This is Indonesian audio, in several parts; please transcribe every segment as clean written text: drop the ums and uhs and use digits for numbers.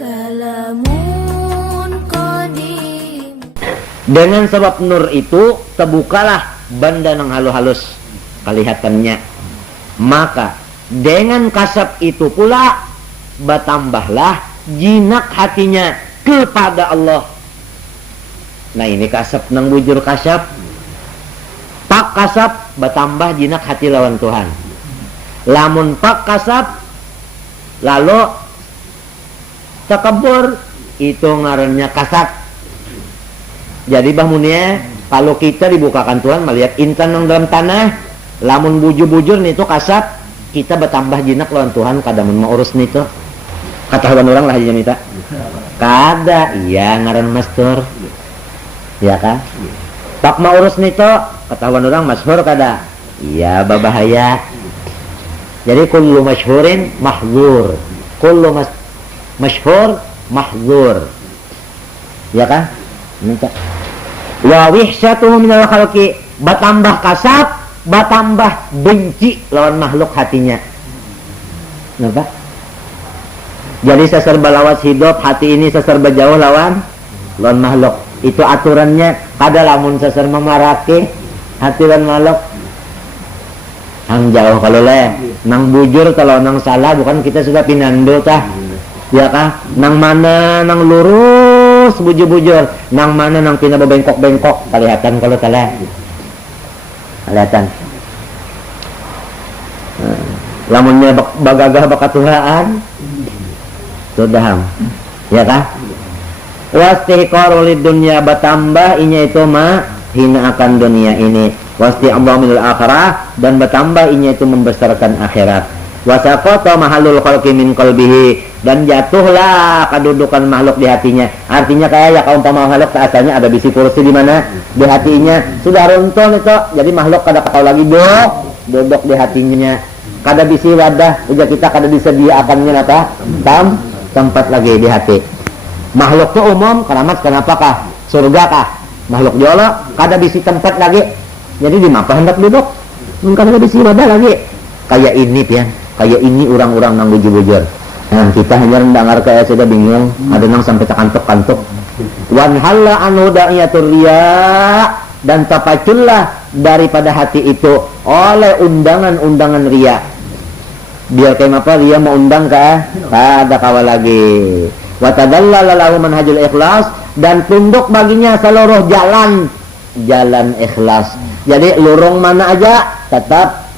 Kalamun qadim. Dengan sebab nur itu terbukalah banda nang halus-halus kelihatannya. Maka dengan kasab itu pula bertambahlah jinak hatinya kepada Allah. Nah ini kasab nang bujur kasab. Pak kasab bertambah jinak hati lawan Tuhan. Lamun pak kasab lalu takabur itu ngarannya kasab. Jadi bahmunya kalau kita dibukakan Tuhan melihat intan yang dalam tanah, lamun bujur-bujur nih itu kasab, kita bertambah jinak lawan Tuhan kadamun mau urus nih itu. Kata orang lah aja minta. Kada, iya ngaran mastur. Ya kan? Pak mau urus nih itu, kata orang masyhur kada. Iya babahaya. Jadi kullu masyhurin mahdzur. Kullu masyhur mahdzur. Ya kan? Minta. Wa wihsyatuhu minal khalqi, bertambah kasab, bertambah benci lawan makhluk hatinya. Kenapa? Jadi seserba lawas hidup, hati ini seserba jauh lawan makhluk. Itu aturannya. Kada lamun seser memarake hati lawan makhluk. Hang jauh kalau nang bujur kalau nang salah bukan kita sudah pinando tah. Ya kah? Nang mana nang lurus bujur-bujur, nang mana nang pina bengkok-bengkok kelihatan kalau salah. Kelihatan. Lamunnya bagagah bakatuhaan sudah. Ya kah? Wastihqarul dunya bertambah inya itu mah hina akan dunia ini. Wasti'adhamil akhirah dan bertambah inya itu membesarkan akhirat. Wasaqata mahallul khalqi min qalbihi dan jatuhlah kedudukan makhluk di hatinya. Artinya kayak ya kaumpama makhluk asalnya ada bisi kursi di mana di hatinya sudah runtuh itu. Jadi makhluk kada tahu lagi duduk di hatinya. Kada bisi wadah ujar kita kada disediakannya apa? Tempat lagi di hati. Makhluk itu umum keramat kenapakah? Surga kah? Makhluk jolo kada bisi tempat lagi. Jadi di mana hendak duduk? Kada bisi wadah lagi. Kayak ini pian. Kayak ini orang-orang nang bujur-bujur. Nah, kita hanya mendengar kayak sudah bingung, ada nang sampai terkantuk-kantuk. Wan halla anu da'iyatur riya dan tapacullah daripada hati itu oleh undangan-undangan riya. Biar kayak apa riya mau undang kah? Kada kawal lagi. Wa tadallala lahu manhajul ikhlas dan tunduk baginya seluruh jalan ikhlas. Jadi lurung mana aja tetap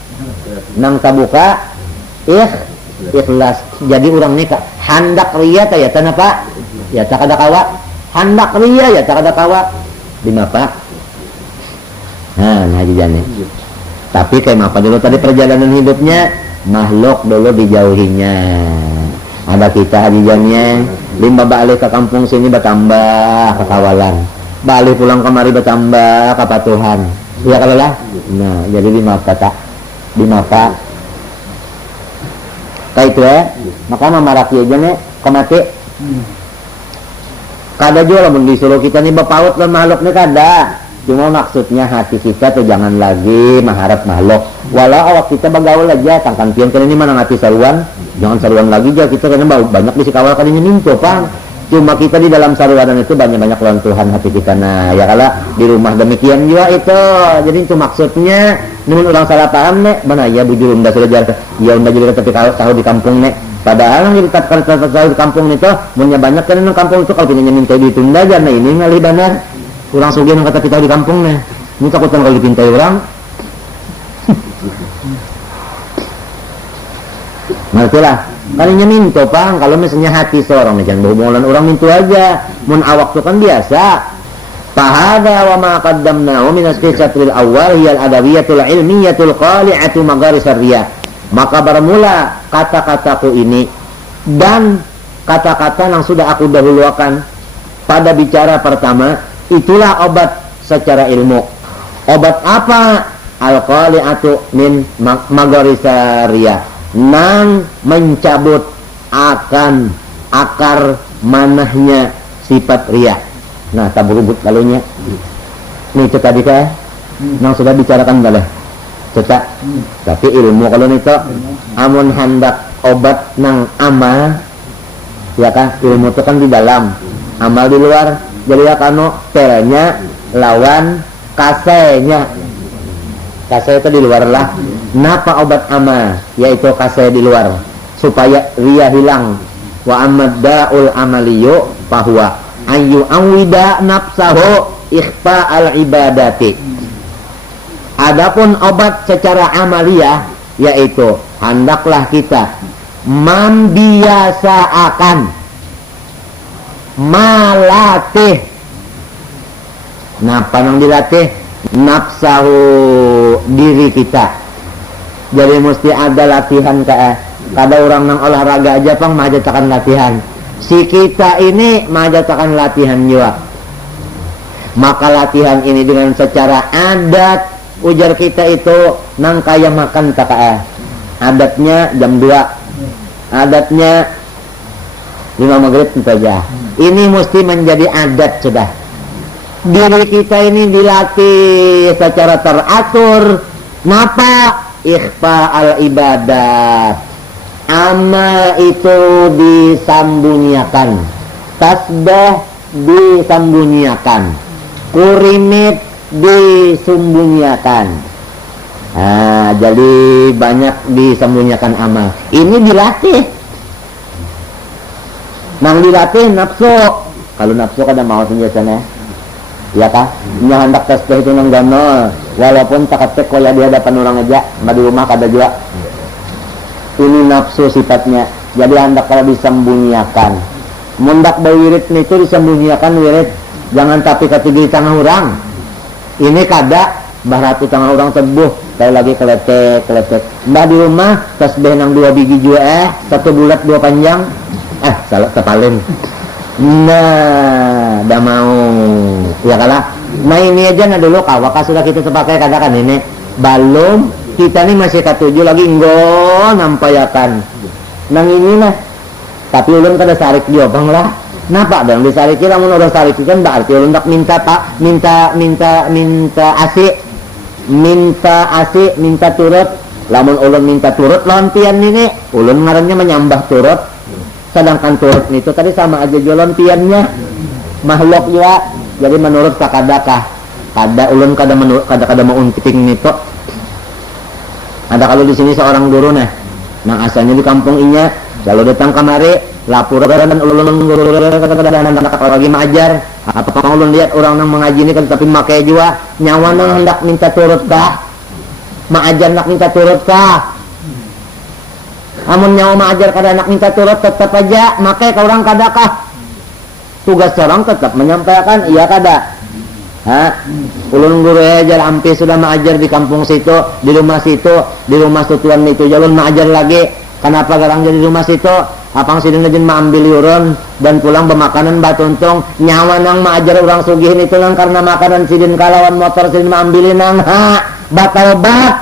nang tabuka ikhlas. Jadi orang ni handak ria ta ya tanapa ya tak ada kawa handak ria ya tak ada kawa di mapa. Nah haji jane. Tapi kayak apa dulu tadi perjalanan hidupnya makhluk dulu dijauhinya. Ada kita haji jane limba balik ke kampung sini bertambah kekawalan. Balik pulang kemari bertambah kepatuhan. Iya kalau lah. Nah jadi di mapa tak di mapa kayak itu maka memaraki aja nih kemati kada juga lah disuruh kita nih berpaut dan makhluk nih kada cuma maksudnya hati kita tuh jangan lagi mengharap makhluk walau awak kita bergaul aja tangkan pian kan ini mana hati saruan jangan saruan lagi aja kita karena banyak di kawal kalinya minto pang cuma kita di dalam saruanan itu banyak lawan Tuhan hati kita. Nah ya kalau di rumah demikian juga itu jadi itu maksudnya namun orang salah paham nek mana ya bujur unda sudah jalan ya unda jadi tapi kalau tahu di kampung nek padahal yang kita tahu di kampung itu punya banyak kan di kampung itu kalau pinanya minta ditunda aja. Nah ini ngalih benar kurang sugih yang kata kita di kampung nek ini takutan kalau dipintai orang ngertilah kalinya minto pang kalau misalnya hati seorang jangan berhubungan orang minto aja mun awak tu kan biasa fahada wa ma qaddamnahu min asfisatil awal hiyal adawiyatul ilmiyatul qali'atu magarisar riya. Maka bermula kata-kataku ini dan kata-kata yang sudah aku dahulukan pada bicara pertama itulah obat secara ilmu. Obat apa? Al qali'atu min magarisar riya. Nang mencabut akan akar manahnya sifat riya. Nah, taburubut kalunya. Nih itu tadi kah? Nang sudah bicarakan boleh. Cetak. Tapi ilmu kalau nito amun hendak obat nang ama Ya kan, ilmu itu kan di dalam, amal di luar. Jadi ya kano telnya lawan kasenya. Kase itu di luar lah. Napa obat amal? Yaitu kase di luar, supaya ria hilang. Wa amaddaul amaliyu fahuwa ayu awida nafsahu ikhfa al ibadati. Adapun obat secara amaliyah, yaitu hendaklah kita membiasakan malatih. Napa nang dilatih? Nafsahu, diri kita. Jadi mesti ada latihan kayak kada orang nang olahraga aja pang majatakan latihan. Si kita ini majatakan latihan juga. Maka latihan ini dengan secara adat, ujar kita itu nang kaya makan tak adatnya jam 2, adatnya 5 maghrib saja. Ini mesti menjadi adat sudah. Diri kita ini dilatih secara teratur. Napa? Ikhfa al ibadat. Amal itu disembunyikan, tasbih disembunyikan, kurimit disembunyikan. Jadi banyak disembunyikan amal. Ini dilatih. Nang dilatih nafsu. Kalau nafsu kada mau biasanya. Ya kah? Nya hendak tasbih itu nang gano, walaupun takatek koya di hadapan orang aja, di rumah kada juga. Ini nafsu sifatnya. Jadi hendak kalau disembunyikan. Mundak berwirid itu disembunyikan wirid. Jangan tapi ketinggi tengah orang. Ini kada barat tengah orang tebuh. Kalau lagi keletek. Mbak di rumah tasbih nang 2 biji juga 1 bulat 2 panjang. Salah kepalin. Nah, dah mau. Ya kalah. Nah ini aja nah dulu kawaka sudah kita sepakai katakan ini. Balum kita nih masih ketujuh lagi enggak nampayakan. Nang ini mah. Tapi ulun kada sarik dia bang lah. Napa dong disariki lamun udah sarik kan berarti ulun tak minta asik. Minta turut. Lamun ulun minta turut lontian ini, ulun ngarannya menyambah turut. Sedangkan turut itu tadi sama aja lontiannya. Makhluk juga. Jadi menurut sakadakah kada ulun kada mau unting nito. Ada kalau di sini seorang guru nah, nang asalnya di kampung inya, lalu datang kemari, lapor dan ulun guru anak lagi mengajar. Apa ulun lihat orang nang mengaji ini kan tapi makai juga nyawa nang hendak minta turut kah? Mengajar nak minta turut kah? Amun nyawa mengajar kada nak minta turut tetap aja makai ke orang kadakah? Tugas seorang tetap menyampaikan iya kada. Ulun guru ajar hampir sudah mengajar di kampung situ, di rumah situ, di rumah tutuan itu jalun mengajar lagi. Kenapa garang jadi rumah situ? Apang sidin aja mengambil urun dan pulang bermakanan batuntong nyawa nang mengajar orang sugihin itu nang karena makanan sidin kalawan motor sidin mengambilin nang batal bat.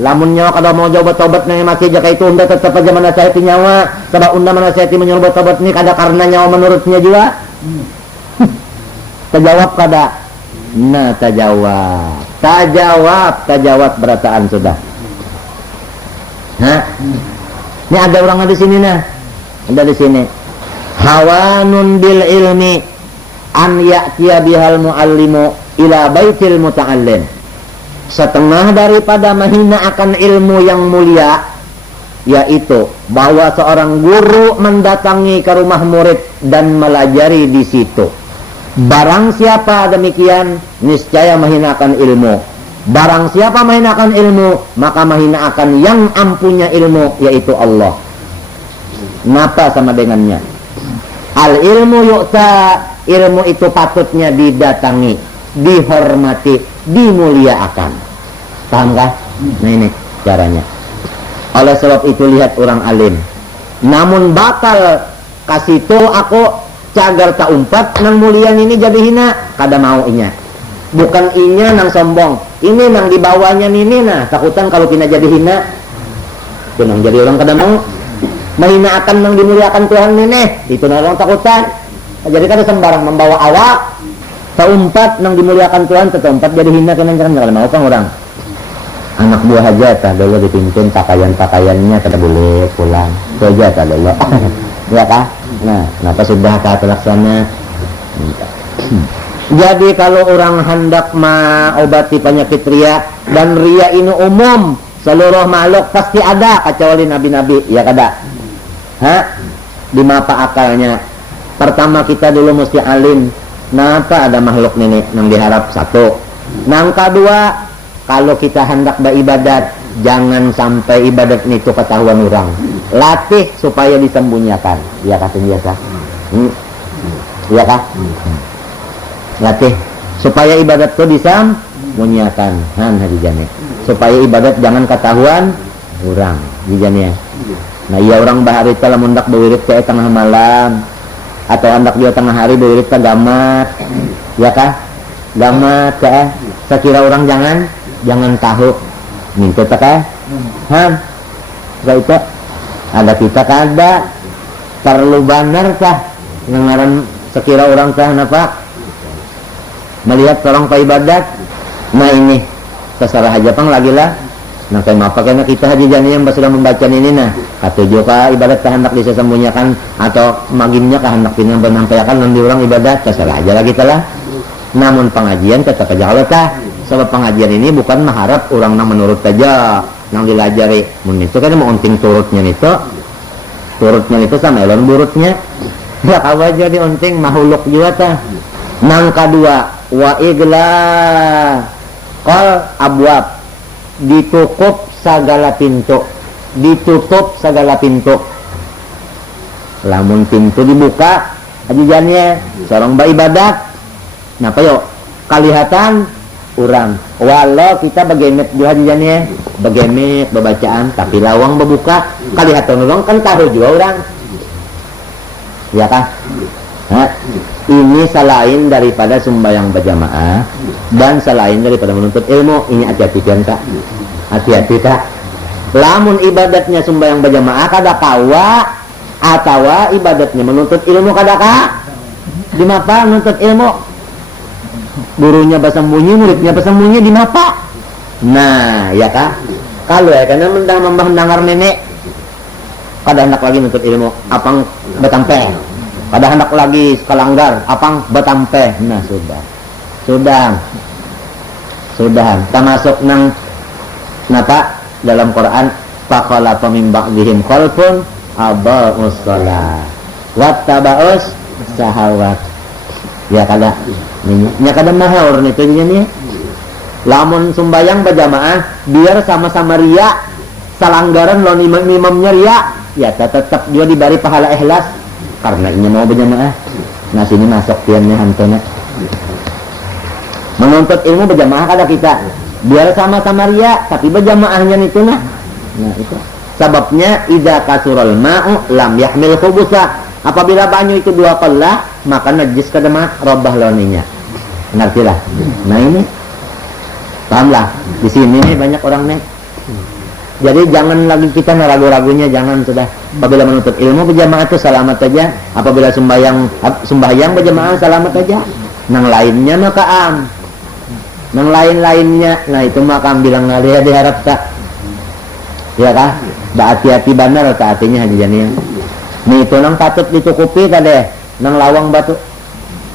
Lamun nyawa kada mau jawab tobat nang masih jaga itu unda tetap aja menasihati nyawa. Sebab unda menasihati menyuruh tobat ini kada karena nyawa menurutnya juga. Terjawab kada? Nah, terjawab berataan sudah. Ini ada orang di sini nah. Ada di sini. Hawanun bil ilmi an ya'tiya bihal muallimu ila baitil muta'allim. Setengah daripada menghina akan ilmu yang mulia, yaitu bahwa seorang guru mendatangi ke rumah murid dan melajari di situ. Barang siapa demikian, niscaya menghinakan ilmu. Barang siapa menghinakan ilmu, maka menghinakan yang ampunya ilmu, yaitu Allah. Napa sama dengannya? Al ilmu yu'ta, ilmu itu patutnya didatangi, dihormati, dimuliakan. Paham kah? Nah ini caranya. Oleh sebab itu lihat orang alim. Namun batal kasih tu aku cagar tak umpat nang mulian ini jadi hina. Kada mau inya. Bukan inya nang sombong. Ini nang dibawanya ini nah. Takutan kalau kena jadi hina. Itu nang jadi orang kada mau. Menghina akan nang dimuliakan Tuhan ini. Itu nang orang takutan. Jadi kada sembarang membawa awak. Taumpat nang dimuliakan Tuhan, taumpat jadi hina kena jangan mau kan orang. anak buah aja tah dulu dipimpin pakaian-pakaiannya kada boleh pulang itu aja tah dulu ya kah. Nah kenapa sudah terlaksana. Jadi kalau orang hendak mengobati penyakit ria, dan ria ini umum seluruh makhluk pasti ada kecuali nabi-nabi ya kada. Di mapa akalnya pertama kita dulu mesti alim kenapa ada makhluk ini yang diharap satu. Nang kedua, kalau kita hendak beribadat jangan sampai ibadat itu ketahuan orang, latih supaya disembunyikan ya kata biasa. Iya kah? Latih supaya ibadat itu disembunyikan hadijane, supaya ibadat jangan ketahuan orang hadijane. Nah iya orang bahari telah mundak bewirid ke tengah malam atau hendak dia tengah hari bewirid ke gamat ya kah, gamat ke sekira orang jangan tahu minta tak itu ada kita kada perlu benar kah ngaran sekira orang kah napa melihat seorang ibadat. Nah ini terserah aja pang lagi lah. Nah kayak apa karena kita haji jani yang sudah membaca ini nah katujuh kah ibadat kehendak disembunyikan atau magimnya kehendak ini menampilkan nanti orang ibadat terserah aja lah kita lah. Namun pengajian tetap aja kalau tah sebab pengajian ini bukan mengharap orang nang menurut saja nang dilajari mun itu kan mau unting turutnya itu sama elon burutnya ya kawa jadi unting mahuluk juga tah. Nang kedua wa igla qal abwab, ditutup segala pintu lamun pintu dibuka ajijannya seorang beribadat napa yuk kalihatan orang walau kita begemet juga ajijannya begemet bebacaan tapi lawang berbuka kalihatan orang kan tahu juga orang ya kah. Ini selain daripada sembahyang berjamaah dan selain daripada menuntut ilmu. Ini hati-hati kan kak, hati-hati kak. Lamun ibadatnya sembahyang berjamaah kada kawa atau ibadatnya menuntut ilmu kada kak. Di mapa menuntut ilmu gurunya bersembunyi, muridnya bersembunyi di mapa. Nah ya kak, kalau ya karena mendengar nenek kada hendak lagi menuntut ilmu apang betampe, pada hendak lagi kelanggar apang betampe. Nah sudah termasuk nang napa dalam Quran faqala min ba'dihim khalfun aba'us shalah wattaba'us syahawat ya kada nya kada mahur itu ini lamun sembayang berjamaah biar sama-sama ria salanggaran lo imamnya ria ya tetap dia diberi pahala ikhlas karena ini mau berjamaah. Nah sini masuk tiannya hantunya menuntut ilmu berjamaah kada kita biar sama-sama ria tapi berjamaahnya itu nah itu sebabnya idza kasurul ma'u lam yahmil khubusa, apabila banyu itu dua qalla maka najis kada mah robah loninya ngertilah. Nah ini pahamlah di sini nih banyak orang nih. Jadi jangan lagi kita ragu-ragunya, jangan sudah. Apabila menuntut ilmu berjamaah itu selamat saja. Apabila sembahyang berjamaah selamat saja. Nang lainnya maka nang lain-lainnya, nah itu maka bilang ngalia diharap tak. Ya kah? Hati-hati benar tak artinya hajiannya. Nih itu nang patut ditukupi tadi, nang lawang batu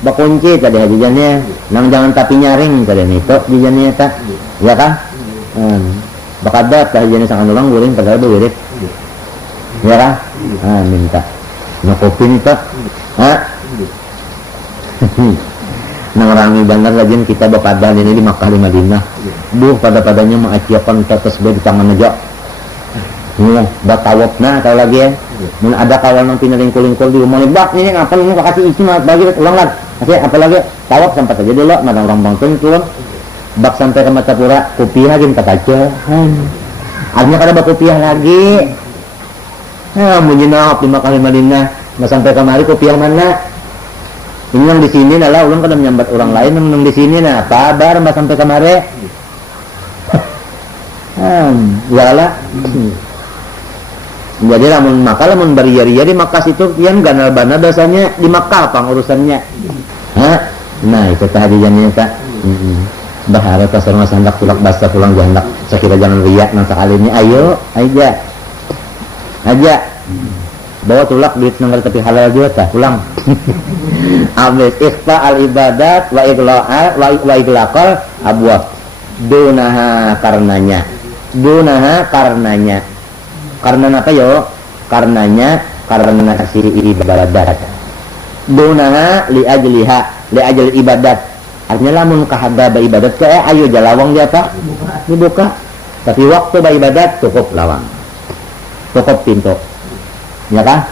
bakunci tadi hajiannya. Nang jangan tapi nyaring tadi itu hajiannya tak. Ya kah? Bakadat hajiannya sangat orang guring padahal bewirid. Ya kah? Minta nakupin itu. Nang rangi benar lagi kita berpadan ini di Makkah di Madinah. Pada-padanya mengaciakan tetes di tangan aja. Ini batawab nah kalau lagi ya. Mun ada kawan nang pinelingkul-lingkul di rumah bak ini ngapa ini kasih isi bagi ulang lagi. Kasih apa lagi? Tawab sampai saja dulu madang orang bangtun turun. Bak sampai ke Matapura, kopiah lagi kata aja. Artinya kada berkopiah lagi. Munyi naap di Makkah di Madinah. Nah sampai kemari kopiah mana? Ini yang di sini lah, ulun kada menyambat orang lain yang di sini nah, kabar mbak sampai kemari. Iyalah. Jadi lamun Makkah lamun beria-ria di Makkah itu kian ganal bana dosanya di Makkah pang urusannya. Nah itu tadi jamnya Kak. bahara ka sareng sandak tulak basa pulang jandak sakira jangan riak nang sakalini ayo aja bawa tulak duit nang tapi halal juga tah pulang abis ikhfa al ibadat wa iglaqal abwab dunaha karenanya karena apa yo karena kasih ibadat dunaha li ajli ibadat artinya lamun kahada ba ibadat ke ayo jalawang dia apa dibuka tapi waktu ba ibadat cukup lawang cukup pintu ya kah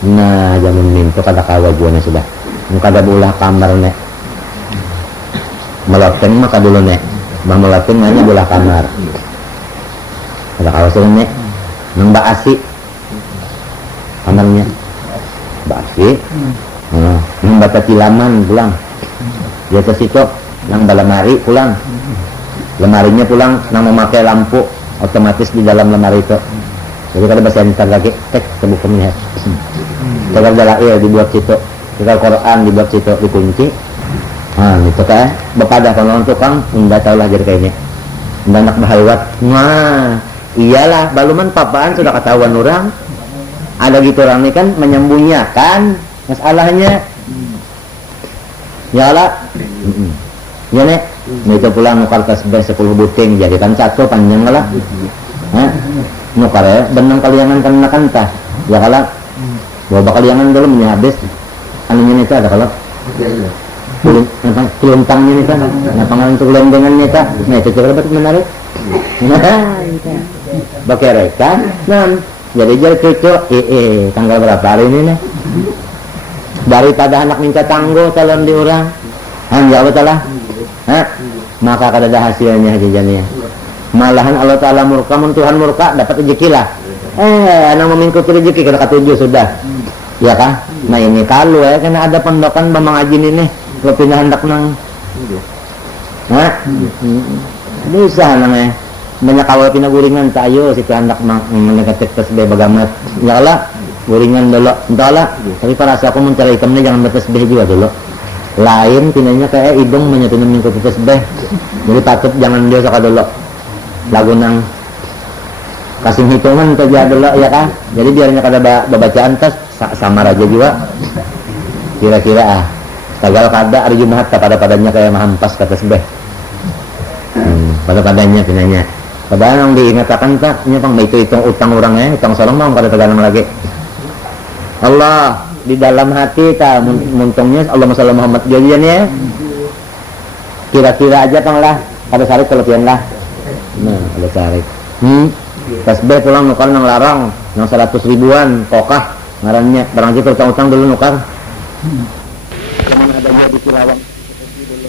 nah jamun pintu kada kawabuannya sudah kada bulah kamar nek meloteng maka dulu nek meloteng hanya bulah kamar kada kawasan nek nang baasi kamarnya baasi nang bata tilaman pulang di atas itu nang lemari pulang lemarinya pulang nang memakai lampu otomatis di dalam lemari itu jadi kalau bahasa ntar lagi terbuka melihat tegal dalail dibuat situ tegal Quran dibuat situ dikunci itu kan bepadah kalau tukang enggak tahu lah jadi kayaknya anak bahayawat iyalah baluman papaan sudah ketahuan orang ada gitu orang ini kan menyembunyikan masalahnya ya lah ya nek itu pulang nukar tasbih 10 buting jadikan satu panjang lah nukar ya benang kaliangan kena kantah ya kalah bawa kaliangan dulu habis anunya itu ada kalau keluntangnya nih kan pangalan untuk lendengannya kan nah itu coba dapat menarik bakere kan jadi cucu tanggal berapa hari ini nih daripada anak minta tangguh calon di orang ya Allah Ta'ala maka kada ada hasilnya jajannya malahan Allah Ta'ala murka Tuhan murka dapat rezeki lah anak memingkuti rezeki kada ketujuh sudah ya kah nah ini kalau karena ada pendokan bamang ajin ini kalau pindah hendak nang bisa namanya banyak awal pindah guringan tayo si hendak mendekat tasbih bagamat ya Allah guringan dulu entahlah tapi para aku mencari itemnya jangan bertasbih juga dulu lain pinanya kayak hidung menyatuin mengikuti tasbih jadi patut jangan dia suka dulu lagu nang kasih hitungan saja dulu ya kan jadi biarnya kada bacaan tas sama aja juga kira-kira tagal kada hari Jumat pada-padanya kayak mahampas kata tasbih pada-padanya pinanya padahal yang diingatkan tak nyapang itu hitung utang orangnya utang sorong mau kada teganang lagi Allah di dalam hati ta muntungnya Allahumma shalli Muhammad jadian ya kira-kira aja pang lah ada sarik kelebihan lah nah ada sarik tasbih pulang nukar nang larang nang 100 ribuan kokah ngarannya barang itu utang-utang dulu nukar jangan adanya di Cilawang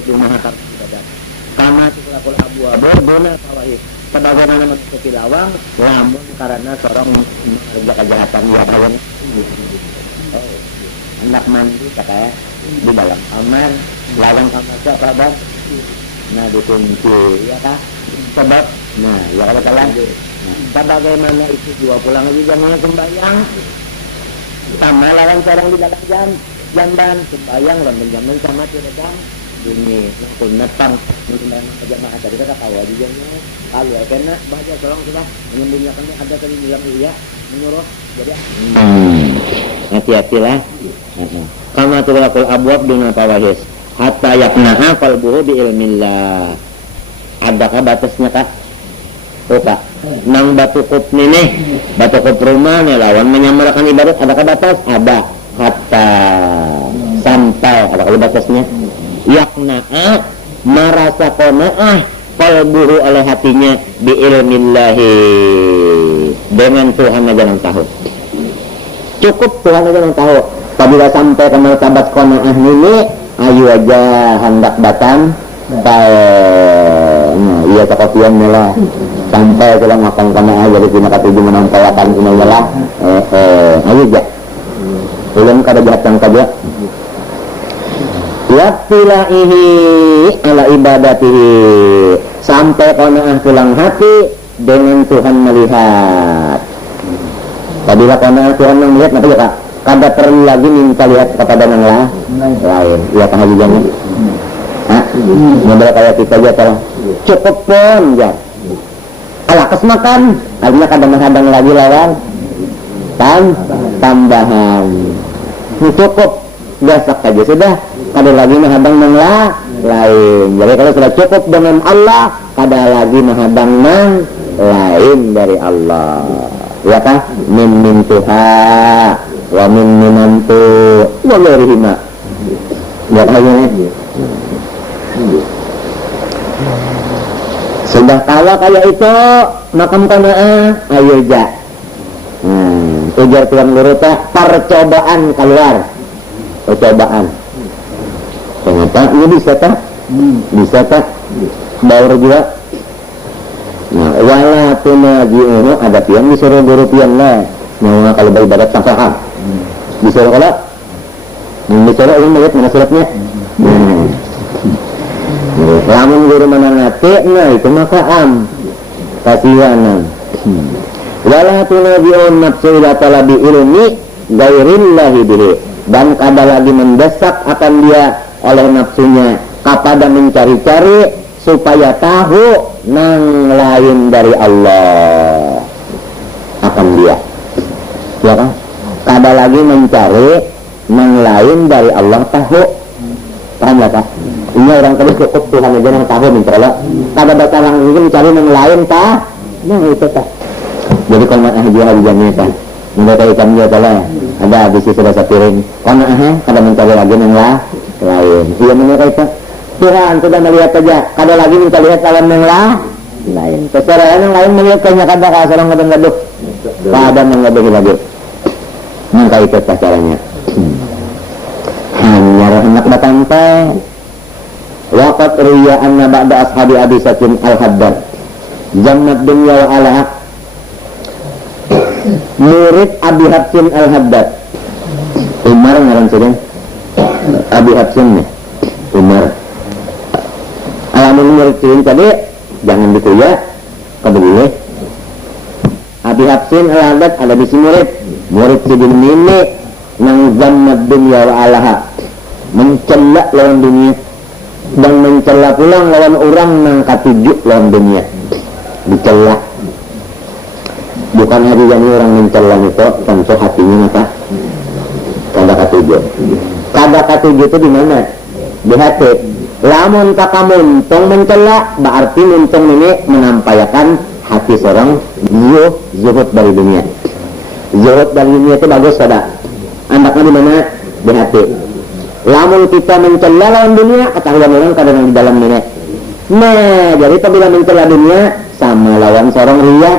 di Mahatar karena Cilakul Abu berbona sawahih sebagaimana manusia Cilawang namun karena seorang mengerja kejahatan ya kawan hendak mandi kayak di dalam kamar lawang kamar siapa nah dikunci ya kah sebab nah ya kalau kalah sebagaimana itu dua pulang lagi jamnya sembahyang sama lawan seorang di dalam jamban sembahyang dan jamban sama tidak ini pun netang menunaikan jamaah tadi kata kawal di jamnya kalau kena baca seorang sudah menyembunyikannya ada tadi bilang iya menyuruh jadi hati-hatilah kama tulakul abwab duna tawahis hatta yaknaha qalbuhu bi ilmillah adakah batasnya kak kak nang batu kup nih batu kup rumah nih lawan menyamarkan ibadat adakah batas ada hatta sampai adakah batasnya yaknaha merasa qanaah qalbuhu oleh hatinya bi ilmillahi dengan Tuhan aja yang tahu cukup Tuhan aja yang tahu apabila sampai ke martabat qanaah ini ayo aja hendak datang iya kekopian lah sampai kita makan qanaah jadi punya ketujuh menampakan ini lah ayo aja belum kada jahat yang kaja wattilaihi ala ibadatihi sampai qanaah tulang hati dengan Tuhan melihat. Apabila qanaah Tuhan yang melihat, apa ya kak? Kada perlu lagi minta lihat kepada yang lain. Iya kah hajiannya? Modal kayak kita aja telah cukup pun ya. Alah kes makan, karena kadang-kadang lagi lawan tambahan. Cukup gasak aja sudah. Kada lagi menghadang nang lain. Jadi kalau sudah cukup dengan Allah, kada lagi menghadang nang lain dari Allah. Ya kan? Min tuha wa min minantu wa ghairihima. Ya kan ini? Sudah kawa kayak itu makam kanaa ayo ja. Ujar Tuhan Guru tak percobaan keluar. Percobaan. Ternyata ini bisa tak? Bisa tak? Baur juga. Nah, wala tunaji'unu ada pian disuruh guru pian lah. Nah, kalau beribadat sangkahan. Disuruh kalau? Disuruh orang melihat mana suratnya? Lamun guru mana ngate, nah itu maka kasihanan. Wala tunaji'un nafsu ila talabi ilmi gairillahi bihi. Dan kada lagi mendesak akan dia oleh nafsunya kepada mencari-cari supaya tahu nang lain dari Allah akan dia, ya kan? Kada lagi mencari nang lain dari Allah tahu, paham ya kak? Ini orang tadi cukup Tuhan aja nang tahu mencari Allah. Kada baca langsung mencari nang lain tah, nah itu tah. Jadi kalau nak dia habisnya kan, mereka ikannya telah ada habis sudah sepiring. Kalau kada mencari lagi nang lain, iya mereka itu. Tuhan sudah melihat saja, kada lagi minta lihat lawan yang lain. Terserah yang lain melihat kayaknya kada seorang gaduh, kada menggaduh lagi. Maka itu caranya. Hanya hendak datang teh. Waqat riya anna ba'da ashabi Abi Sakin al-Haddad jannat dunya wa alaha. Murid Abi Habsin al-Haddad. Umar ngaran sedang. Abi Habsin nih. Umar. Alamun murid tadi jangan dikuya kada boleh. Abi Habsin al-Haddad ada di sini murid sidin ini nang jannat dunya wa alaha, mencela lawan dunia dan mencela pulang lawan orang nang katujuh lawan dunia, dicela. Bukan hari ini orang mencela itu tentu hatinya apa? Kada katujuh. Kada katujuh itu di mana? Di hati. Lamun taka muntong mencela, berarti muntong ini menampakkan hati seorang zuhud dari dunia. Zuhud dari dunia itu bagus kada? Anaknya di mana? Di hati. Lamun kita mencela lawan dunia, ketahuan orang kadang di dalam ini. Nah, jadi apabila mencela dunia sama lawan seorang riya,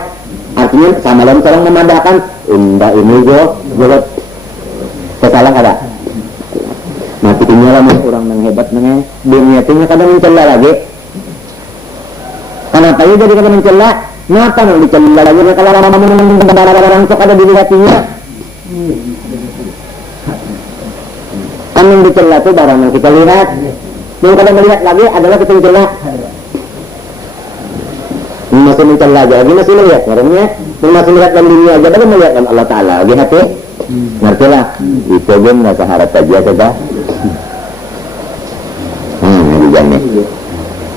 artinya sama lawan seorang memadahkan, ini zuhud. Kesalah kada? Mati tinggal orang yang hebat dengan dunia tinggal kadang mencela lagi. Kenapa ia jadi kadang mencela? Kenapa nak mencela lagi? Kalau orang sok ada di hatinya. Kan yang dicela itu barang yang kita lihat. Yang kadang melihat lagi adalah kita mencela. Masih mencela aja, lagi masih melihat orangnya. Masih melihat dalam dunia aja, baru melihat Allah Ta'ala di hati. Ngertilah, itu pun nggak seharap saja kita.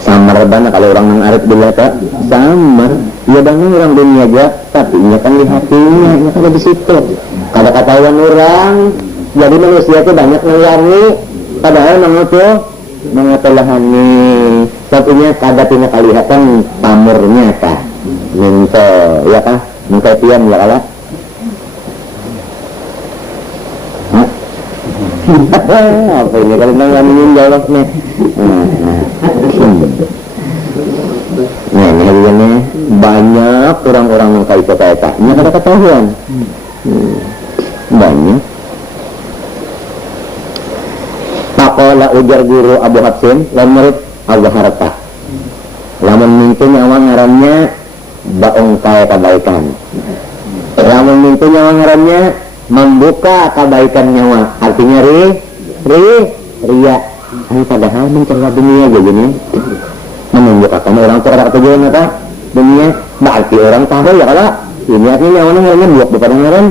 Samar bana kalau orang yang arif bila tak samar, ya bangun orang dunia aja, tapi ia kan di hatinya, ia kan di situ. Kada ketahuan orang, jadi manusia itu banyak melayani, padahal mengatolahani, satunya kada punya kelihatan pamurnya kah, minta, ya kah, minta pian ya kalah. Apa ini kalau nang ngamin jawabnya? Nah, ini banyak orang-orang yang kaya-kaya, ini ada ketahuan. Banyak. Pakola ujar guru Abu Habsin, lamrit Allah harta. Lamun mintu nyawa ngarannya baong kaya kebaikan. Lamun mintu nyawa ngarannya membuka kebaikan nyawa, artinya ria. Padahal mencela dunia aja gini, menunjukkan orang itu ada tujuan apa? Dunia, berarti orang tahu ya kalau ini artinya nyawa ngarannya buat bukan ngaran.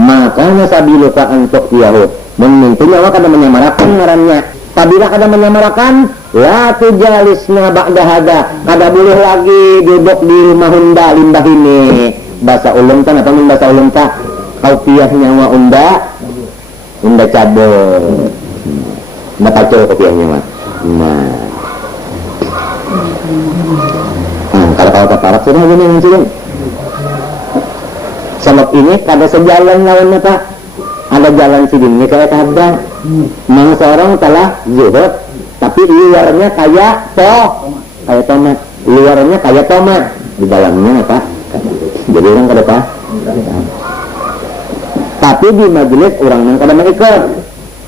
Maka nasabiluka untuk Yahud, memintu nyawa kada menyamarakan ngarannya. Apabila kada menyamarakan, la tujalisna ba'da hada, kada boleh lagi duduk di rumah unda limbah ini. Bahasa ulun kan apa men bahasa ulun tak? Kopiah nyawa unda cabut. Unda pacul kopiahnya mah. Kalau terparak sudah gini yang sini. Sebab ini kada sejalan lawannya Pak. Ada jalan sidingnya kayak kada. Mang seorang telah zuhud, tapi luarnya kayak tomat. Luarnya kayak tomat, di dalamnya apa? Jadi orang kada apa? Tapi di majelis orang yang kada mengikut.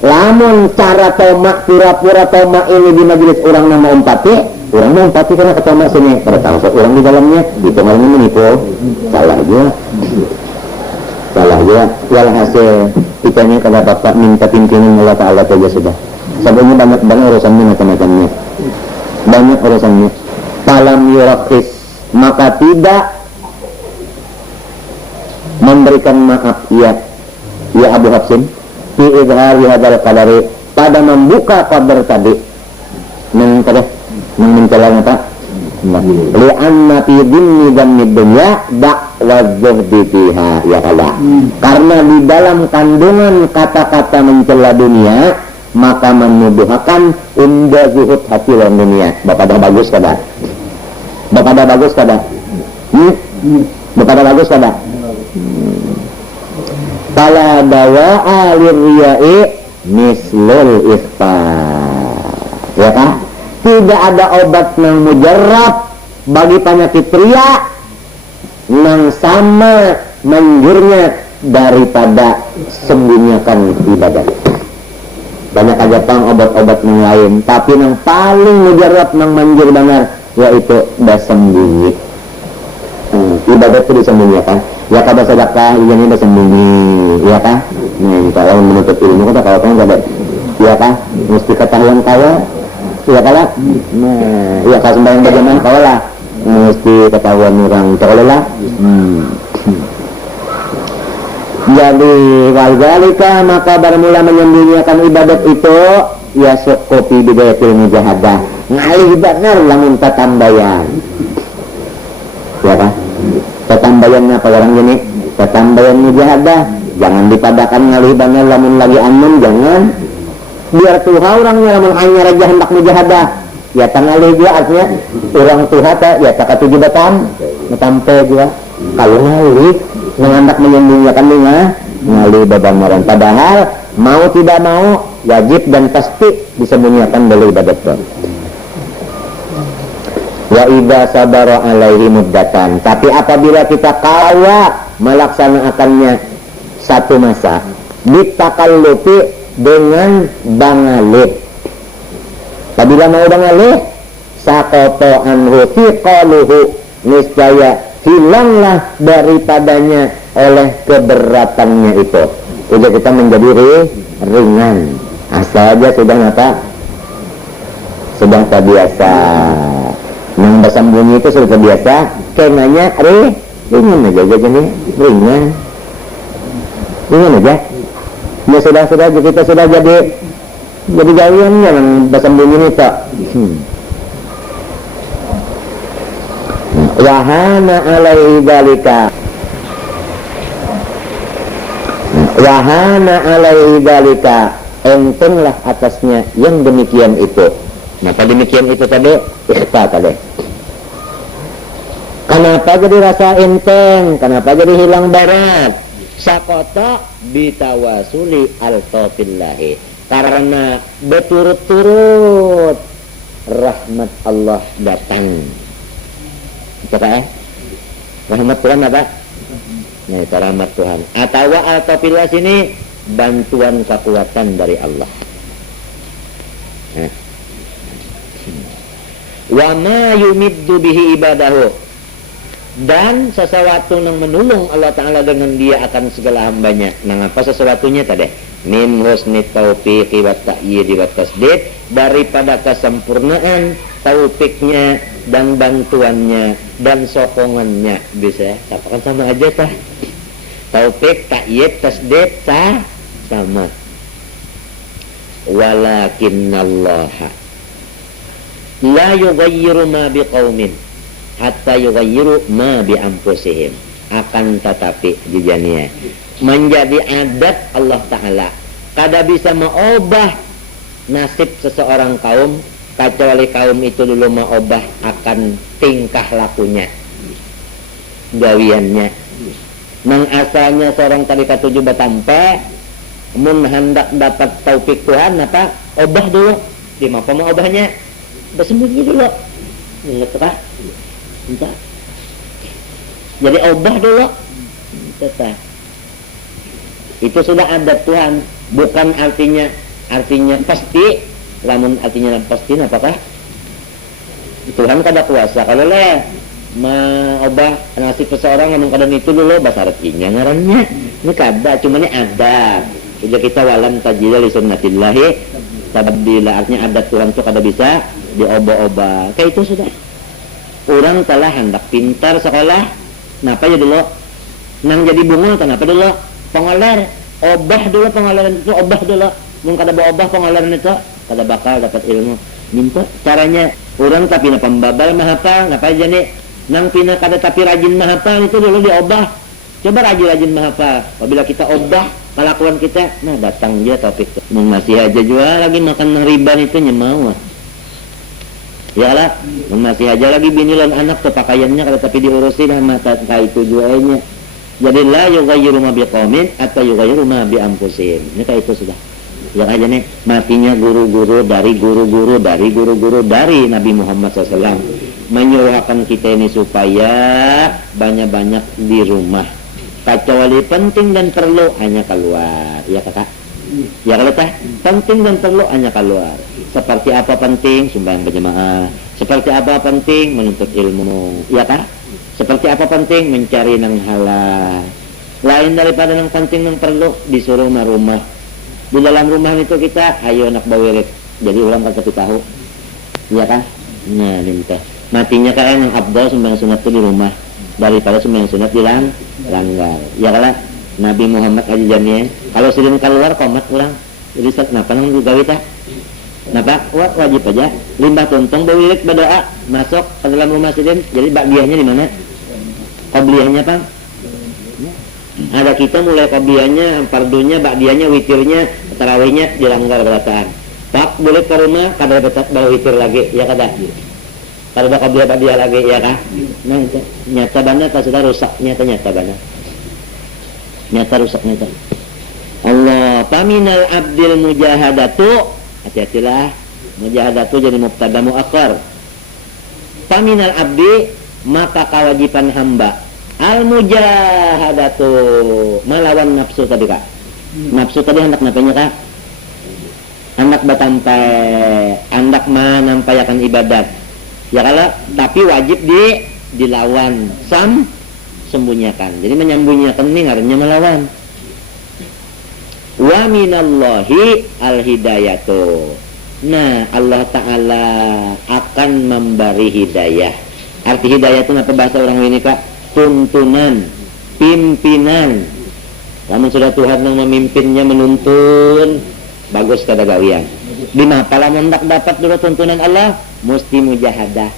Lamun cara tomat, pura-pura tomat ini di majelis orang nama umpati, orang mau umpati karena ketoma sini. Pada tahu orang di dalamnya, gitu malamnya menipu. Salah juga. Walhasil kita ini kalau bapak minta pimpinan Allah Ta'ala saja sudah. Sebenarnya banyak urusannya macam-macamnya. Banyak urusannya. Falam yurakis, maka tidak memberikan maaf ya Abu Hafsin fi izhari hadal qadari, pada membuka qadar tadi yang mencela apa? Li'anna fi dhimmi dhammi dunya da'wa zuhdi fiha ya Allah. Karena di dalam kandungan kata-kata mencela dunia, maka menuduhakan unda zuhud hasil dunia. Bapak dah bagus kada? Bapak dah bagus kada? Bapak dah bagus kada? Fala dawa'a lirriya'i mislul ikhfar. Ya kan? Tidak ada obat yang mujarab bagi penyakit ria yang sama manjurnya daripada sembunyikan ibadah. Banyak aja pang obat-obat yang lain, tapi yang paling mujarab yang manjur banget yaitu bersembunyi. Ibadah itu disembunyikan. Ya kada sedekah, ini bersembunyi, ya kan? Nih kalau menuntut ilmu kita kalau kan kada, ya kan? Mesti ketahuan kaya. Iya kalah, iya kalau sembahyang bagaimana kau lah, mesti ketahuan orang cakap lah. Jadi walgalika maka bermula menyembunyikan ibadat itu ya sukopi bidayatil mujahadah, ngalih benar lamun tatambayan, ya kan? Tatambayannya apa orang gini? Tatambayan mujahadah, jangan dipadakan ngalih benar lamun lagi amun, jangan. Biar Tuhan orangnya namun hanya raja hendak mujahadah ya tangalih dia artinya orang Tuhan ya tak tujuh batam ngetampe juga kalau ngalih mengandak menyembunyikan dengan ngalih babamaran, padahal mau tidak mau wajib dan pasti disembunyikan dari ibadat itu. Wa idza sabara alaihi muddatan, tapi apabila kita kawa melaksanakannya satu masa ditakallufi dengan bangalih. Apabila mau bangalih, sakoto anhu thiqaluhu, niscaya hilanglah daripadanya oleh keberatannya itu. Udah kita menjadi ringan. Asal aja sudah apa? Sudah terbiasa. Yang bersembunyi itu sudah terbiasa. Kenanya ringan aja jadi ringan. Ringan aja. Ya sudah kita sudah jadi gawiannya yang bersembunyi ini tak. Wahana alaihi dalika. Wahana alaihi dalika. Entenglah atasnya yang demikian itu. Kenapa demikian itu tadi? Ikhfa tadi. Kenapa jadi rasa enteng? Kenapa jadi hilang berat? Sakota bitawasuli al-tafillahi, karena berturut-turut rahmat Allah datang. Coba rahmat Tuhan apa? Nah, itu rahmat Tuhan. Atau al-tafillah sini bantuan kekuatan dari Allah. Wa ma yumiddu bihi ibadahu, dan sesuatu yang menolong Allah Ta'ala dengan dia akan segala hambanya. Nah, apa sesuatunya tadi? Min husni taufiqi wa ta'yidi wa tasdid, daripada kesempurnaan taufiknya dan bantuannya dan sokongannya. Bisa katakan sama aja tah. Taufik, ta'yid, tasdid sama. walakinnallaha la yughayyiru ma biqaumin hatta yughayyiru ma bi anfusihim. Akan tetapi jujanya menjadi adat Allah Ta'ala kada bisa mengubah nasib seseorang kaum kecuali kaum itu dulu mengubah akan tingkah lakunya, gawiannya. Nang asalnya seorang tadi ketujuh batampe mun hendak dapat taufik Tuhan apa obah dulu di mana mau obahnya bersembunyi dulu ingat kah entah jadi obah dulu entah. Itu sudah adat Tuhan, bukan artinya pasti. Lamun artinya pasti apakah Tuhan kada kuasa kalau leh maubah nasib seseorang yang kadang itu dulu bahasa artinya ngarannya ini kada cuma ini ada. Jadi kita walam tajila li sunnatillahi tabdila, artinya adat Tuhan itu kada bisa diobah-obah. Kayak itu sudah. Orang telah hendak pintar sekolah, kenapa ya dulu? Nang jadi bungul kenapa dulu? Pengoler, obah dulu pengoleran itu, obah dulu. Mung kada obah pengoleran itu, kada bakal dapat ilmu. Minta caranya orang tapi na pembabal mahapal, ngapa aja nih? Nang pina kada tapi rajin mahapal itu dulu diobah. Coba rajin mahapal. Apabila kita obah kelakuan kita, nah datang dia topik. Mung masih aja jual lagi makan riban itu nyemau. Ya lah, masih aja lagi bini lan anak tuh pakaiannya kada tapi diurusin sama tak itu jualnya. Jadi la yughayyiru ma biqaumin atau yughayyiru ma bi anfusihim. Ini kayak itu sudah. Yang aja nih matinya guru-guru dari Nabi Muhammad SAW menyuruhkan kita ini supaya banyak-banyak di rumah. Kecuali penting dan perlu hanya keluar. Ya kakak? Ya kalau teh penting dan perlu hanya keluar. Seperti apa penting sembahyang berjamaah. Seperti apa penting menuntut ilmu. Ya kak? Seperti apa penting mencari nang halal. Lain daripada nang penting nang perlu disuruh rumah. Di dalam rumah itu kita ayo nak bawirik. Jadi orang kan tapi tahu. Iya kan? Nah, minta. Matinya kayak yang abdul sembahyang sunat itu di rumah daripada sembahyang sunat di langgar. Ya kalau Nabi Muhammad ajarannya kalau sedang keluar komat ulang. Jadi kenapa nang gawe tah? Kenapa? Wajib aja limbah tuntong bawirik berdoa masuk ke dalam rumah sidin. Jadi bagiannya di mana? Qabliyahnya Pak? Ada kita mulai qabliyahnya, fardunya, ba'diyahnya, witirnya, tarawihnya dilanggar berataan. Pak boleh ke rumah kada dapat bawa witir lagi, ya kada? Kada ada qabliyah ba'diyah lagi, ya kah? Nah, nyata banget pas sudah rusak, nyata banget. Nyata rusak nyata. Allah, paminal abdil mujahadatu, hati-hatilah, mujahadatu jadi mubtada muakhar. Paminal abdi maka kewajiban hamba al-mujahadatu melawan nafsu tadi kak. Nafsu tadi hendak napanya kak? Hendak batampai, hendak menampayakan ibadat. Ya kalau tapi wajib dilawan, sembunyikan. Jadi menyembunyikan ini ngarannya melawan. Wa minallahi al-hidayatu. Nah, Allah Ta'ala akan memberi hidayah. Arti hidayah itu apa bahasa orang ini kak? Tuntunan, pimpinan. Namun sudah Tuhan yang memimpinnya menuntun, bagus kada gawian. Lima pala hendak dapat dulu tuntunan Allah, mesti mujahadah.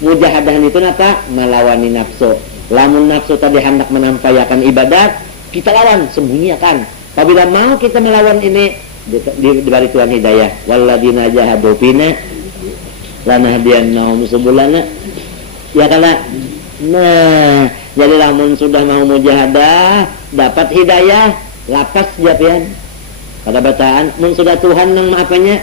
Mujahadah itu apa? Melawani nafsu. Lamun nafsu tadi hendak menampayakan ibadat, kita lawan, sembunyikan. Apabila mau kita melawan ini, diberi Tuhan hidayah. Walladzina jahadu fina lanahdiyannahum subulana. Ya kala. Nah, jadi lamun sudah mau mujahadah, dapat hidayah, lapas japian. Pada bataan, mun sudah Tuhan yang maafnya,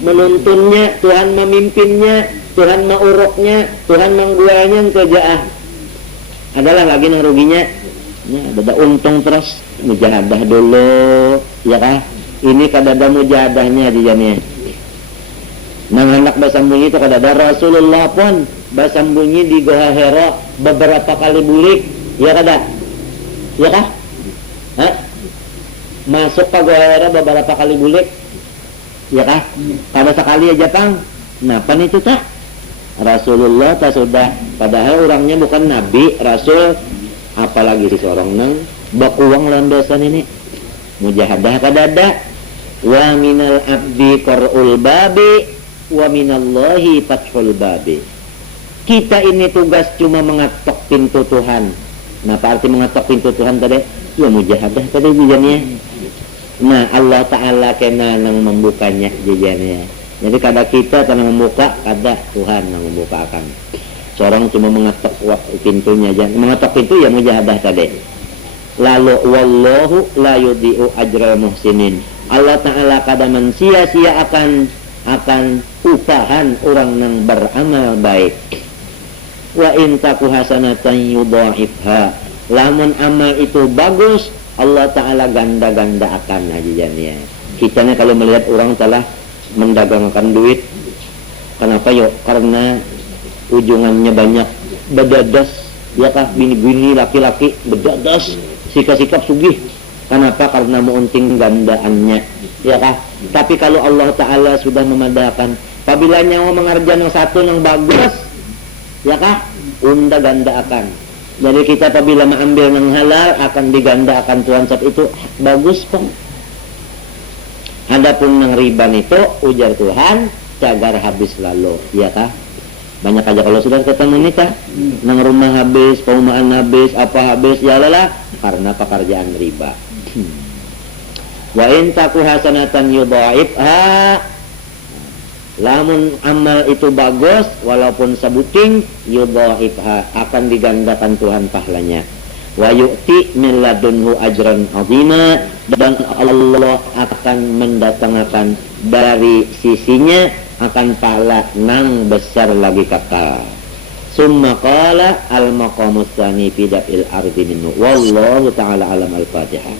menuntunnya, Tuhan memimpinnya, Tuhan mauruknya, Tuhan mengguanya kerjaan. Adalah lagi yang ruginya. Ya, ada untung terus mujahadah dulu, ya kah? Ini kadada mujahadahnya dijadinya. Nang hendak bersembunyi itu kadada Rasulullah pun bersembunyi di Goa Hira beberapa kali bulik, ya kada? Ya kah? Masuk ke Goa Hira beberapa kali bulik, ya kah? Kada sekali aja pang. Napan itu tak? Rasulullah tak sudah. Padahal orangnya bukan Nabi, Rasul. Apalagi seorang nang bakuang landasan ini mujahadah kadada Wa minal abdi qar'ul babi wa minallahi fathul babi. Kita ini tugas cuma mengetok pintu Tuhan. Nah, apa arti mengetok pintu Tuhan tadi? Ya mujahadah tadi jajannya. Nah, Allah Ta'ala kena nang membukanya jajannya. Jadi kada kita tanang membuka, kada Tuhan nang membukakan. Seorang cuma mengetok pintunya aja. Mengetok pintu ya mujahadah tadi. Lalu wallahu la yudhi'u ajral muhsinin. Allah Ta'ala kada sia-sia akan upahan orang yang beramal baik. Wa in taku hasanatan yudha'ifha. Lamun amal itu bagus, Allah Ta'ala ganda-ganda akan hajiannya. Kita kalau melihat orang telah mendagangkan duit, kenapa yuk? Karena ujungannya banyak bedadas, ya kah? Bini-bini laki-laki bedadas, sikap-sikap sugih. Kenapa? Karena meunting gandaannya, ya kah? Tapi kalau Allah Ta'ala sudah memadahkan, apabila nyawa mengerjakan yang satu yang bagus, ya kah? Unda ganda akan. Jadi kita apabila mengambil yang halal akan diganda akan Tuhan saat itu bagus kok. Adapun yang riban itu ujar Tuhan cagar habis lalu, ya kah? Banyak aja kalau sudah ketemu nikah, nang rumah habis, perumahan habis, apa habis, ya lelah karena pekerjaan riba. Wa in taku hasanatan yudha'ifha. Lamun amal itu bagus walaupun sebuting yudha'ifha akan digandakan Tuhan pahalanya. Wa yu'ti min ladunhu ajran 'azima, dan Allah akan mendatangkan dari sisinya akan pahala nang besar lagi kakak. Summa qala al maqamus tsani fi daf'il ardi minhu wallahu ta'ala alam. Al-Fatihah.